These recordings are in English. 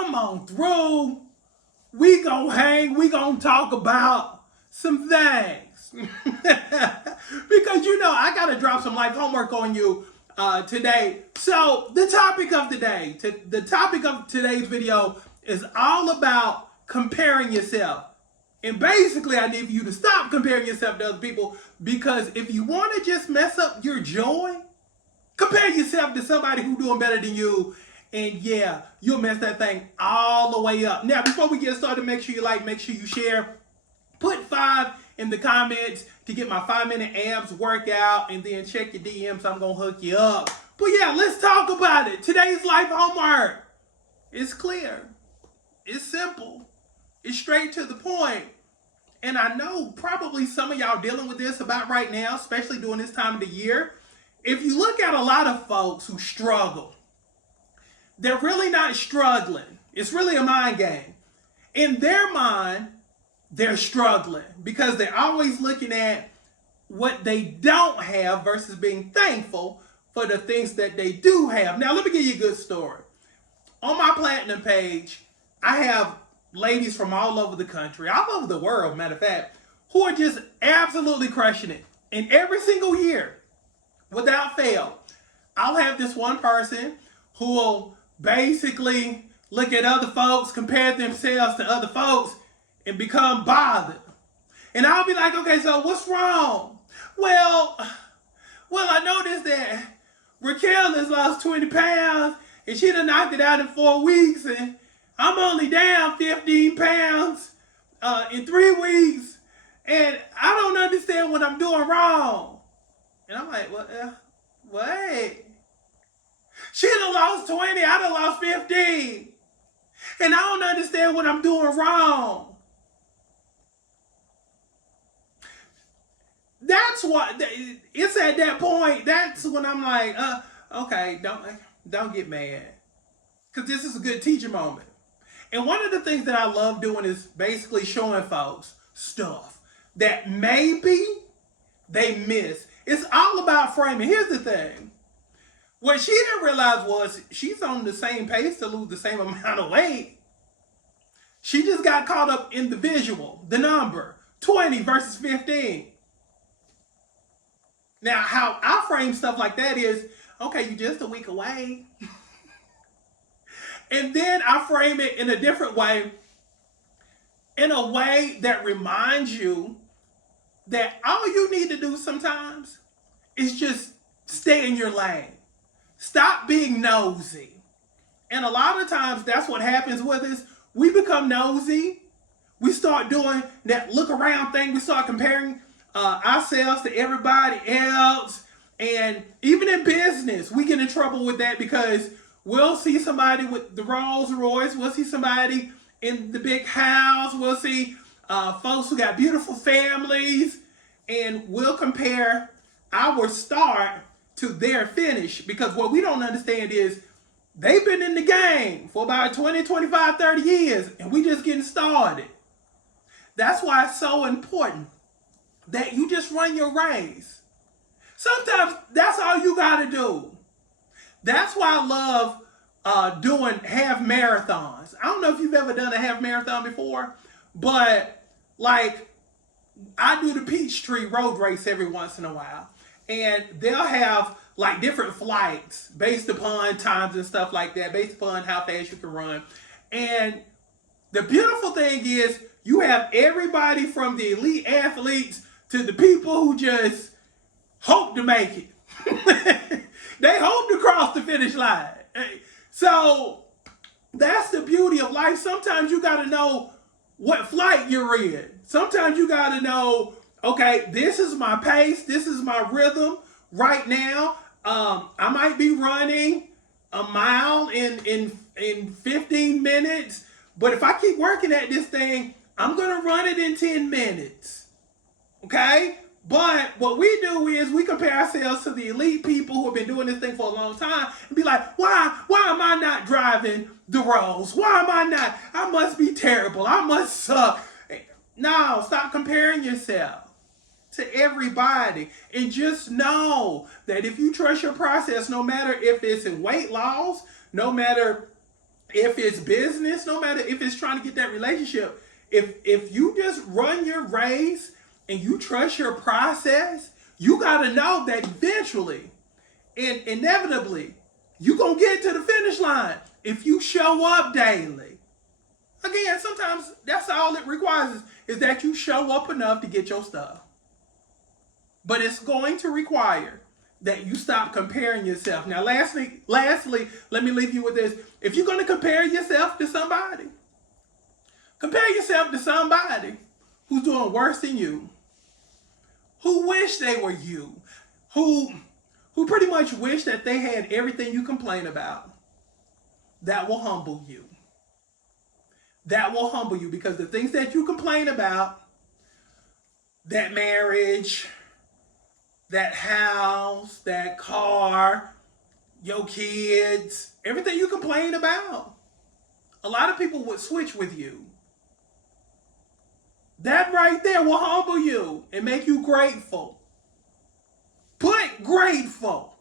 come on through. We gonna hang. We gonna talk about some things. Because I gotta drop some life homework on you today. So the topic of today's video is all about comparing yourself. And basically, I need for you to stop comparing yourself to other people, because if you want to just mess up your joy, compare yourself to somebody who's doing better than you, and yeah, you'll mess that thing all the way up. Now, before we get started, make sure you like, make sure you share. Put 5 in the comments to get my 5-minute abs workout, and then check your DMs. I'm going to hook you up. But yeah, let's talk about it. Today's life homework. It's clear. It's simple. It's straight to the point. And I know probably some of y'all dealing with this about right now, especially during this time of the year. If you look at a lot of folks who struggle, they're really not struggling. It's really a mind game. In their mind, they're struggling because they're always looking at what they don't have versus being thankful for the things that they do have. Now, let me give you a good story. On my platinum page, I have ladies from all over the country, all over the world, matter of fact, who are just absolutely crushing it. And every single year, without fail, I'll have this one person who will basically look at other folks, compare themselves to other folks, and become bothered. And I'll be like, okay, so what's wrong? Well, I noticed that Raquel has lost 20 pounds, and she done knocked it out in 4 weeks, and I'm only down 15 pounds in 3 weeks, and I don't understand what I'm doing wrong. And I'm like, wait. She done lost 20, I done lost 15. And I don't understand what I'm doing wrong. That's what, it's at that point, that's when I'm like, okay, don't get mad. Because this is a good teaching moment. And one of the things that I love doing is basically showing folks stuff that maybe they miss. It's all about framing. Here's the thing. What she didn't realize was she's on the same pace to lose the same amount of weight. She just got caught up in the visual, the number, 20 versus 15. Now, how I frame stuff like that is, okay, you're just a week away. And then I frame it in a different way, in a way that reminds you that all you need to do sometimes is just stay in your lane. Stop being nosy. And a lot of times that's what happens with us. We become nosy. We start doing that look around thing. We start comparing ourselves to everybody else. And even in business, we get in trouble with that because we'll see somebody with the Rolls Royce. We'll see somebody in the big house. We'll see folks who got beautiful families. And we'll compare our start to their finish. Because what we don't understand is they've been in the game for about 20, 25, 30 years. And we just getting started. That's why it's so important that you just run your race. Sometimes that's all you got to do. That's why I love doing half marathons. I don't know if you've ever done a half marathon before, but like I do the Peachtree road race every once in a while. And they'll have like different flights based upon times and stuff like that, based upon how fast you can run. And the beautiful thing is you have everybody from the elite athletes to the people who just hope to make it. They hope to cross the finish line. So that's the beauty of life. Sometimes you got to know what flight you're in. Sometimes you got to know, okay, this is my pace. This is my rhythm right now. I might be running a mile in 15 minutes. But if I keep working at this thing, I'm going to run it in 10 minutes. Okay? But what we do is we compare ourselves to the elite people who have been doing this thing for a long time and be like, why am I not driving the roads? Why am I not? I must be terrible. I must suck. No, stop comparing yourself to everybody. And just know that if you trust your process, no matter if it's in weight loss, no matter If it's business, no matter if it's trying to get that relationship, if you just run your race and you trust your process, you got to know that eventually and inevitably you're going to get to the finish line if you show up daily. Again, sometimes that's all it requires is that you show up enough to get your stuff. But it's going to require that you stop comparing yourself. Now, lastly, let me leave you with this. If you're going to compare yourself to somebody, compare yourself to somebody who's doing worse than you, who wish they were you, who pretty much wish that they had everything you complain about. That will humble you. That will humble you because the things that you complain about, that marriage, that house, that car, your kids, everything you complain about, a lot of people would switch with you. That right there will humble you and make you grateful. Put grateful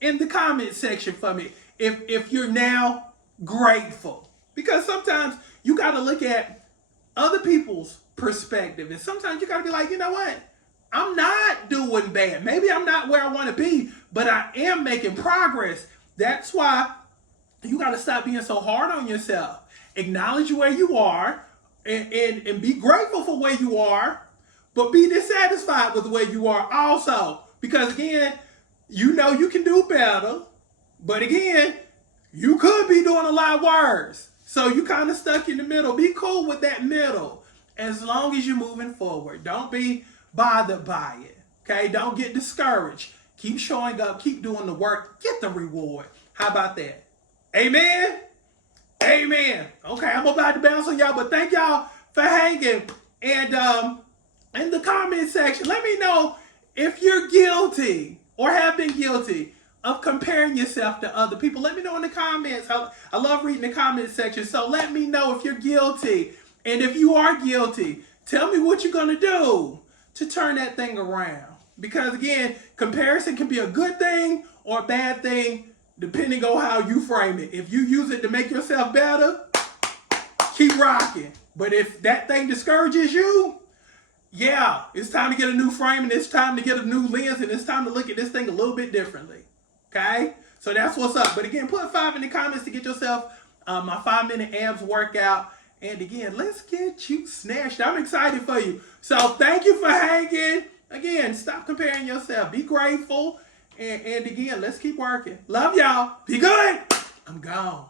in the comment section for me if you're now grateful. Because sometimes you got to look at other people's perspective. And sometimes you got to be like, you know what? I'm not doing bad. Maybe I'm not where I want to be, but I am making progress. That's why you got to stop being so hard on yourself. Acknowledge where you are and be grateful for where you are, but be dissatisfied with where you are also. Because again, you know you can do better, but again, you could be doing a lot worse. So you kind of stuck in the middle. Be cool with that middle as long as you're moving forward. Don't be bothered by it. Okay? Don't get discouraged. Keep showing up. Keep doing the work. Get the reward. How about that? Amen? Amen. Okay, I'm about to bounce on y'all, but thank y'all for hanging. And in the comment section, let me know if you're guilty or have been guilty of comparing yourself to other people. Let me know in the comments. I love reading the comment section. So let me know if you're guilty. And if you are guilty, tell me what you're going to do to turn that thing around. Because again, comparison can be a good thing or a bad thing depending on how you frame it. If you use it to make yourself better, keep rocking. But if that thing discourages you, yeah, it's time to get a new frame and it's time to get a new lens and it's time to look at this thing a little bit differently. Okay? So that's what's up. But again, put 5 in the comments to get yourself my 5-minute abs workout. And again, let's get you snatched. I'm excited for you. So thank you for hanging. Again, stop comparing yourself. Be grateful. And again, let's keep working. Love y'all. Be good. I'm gone.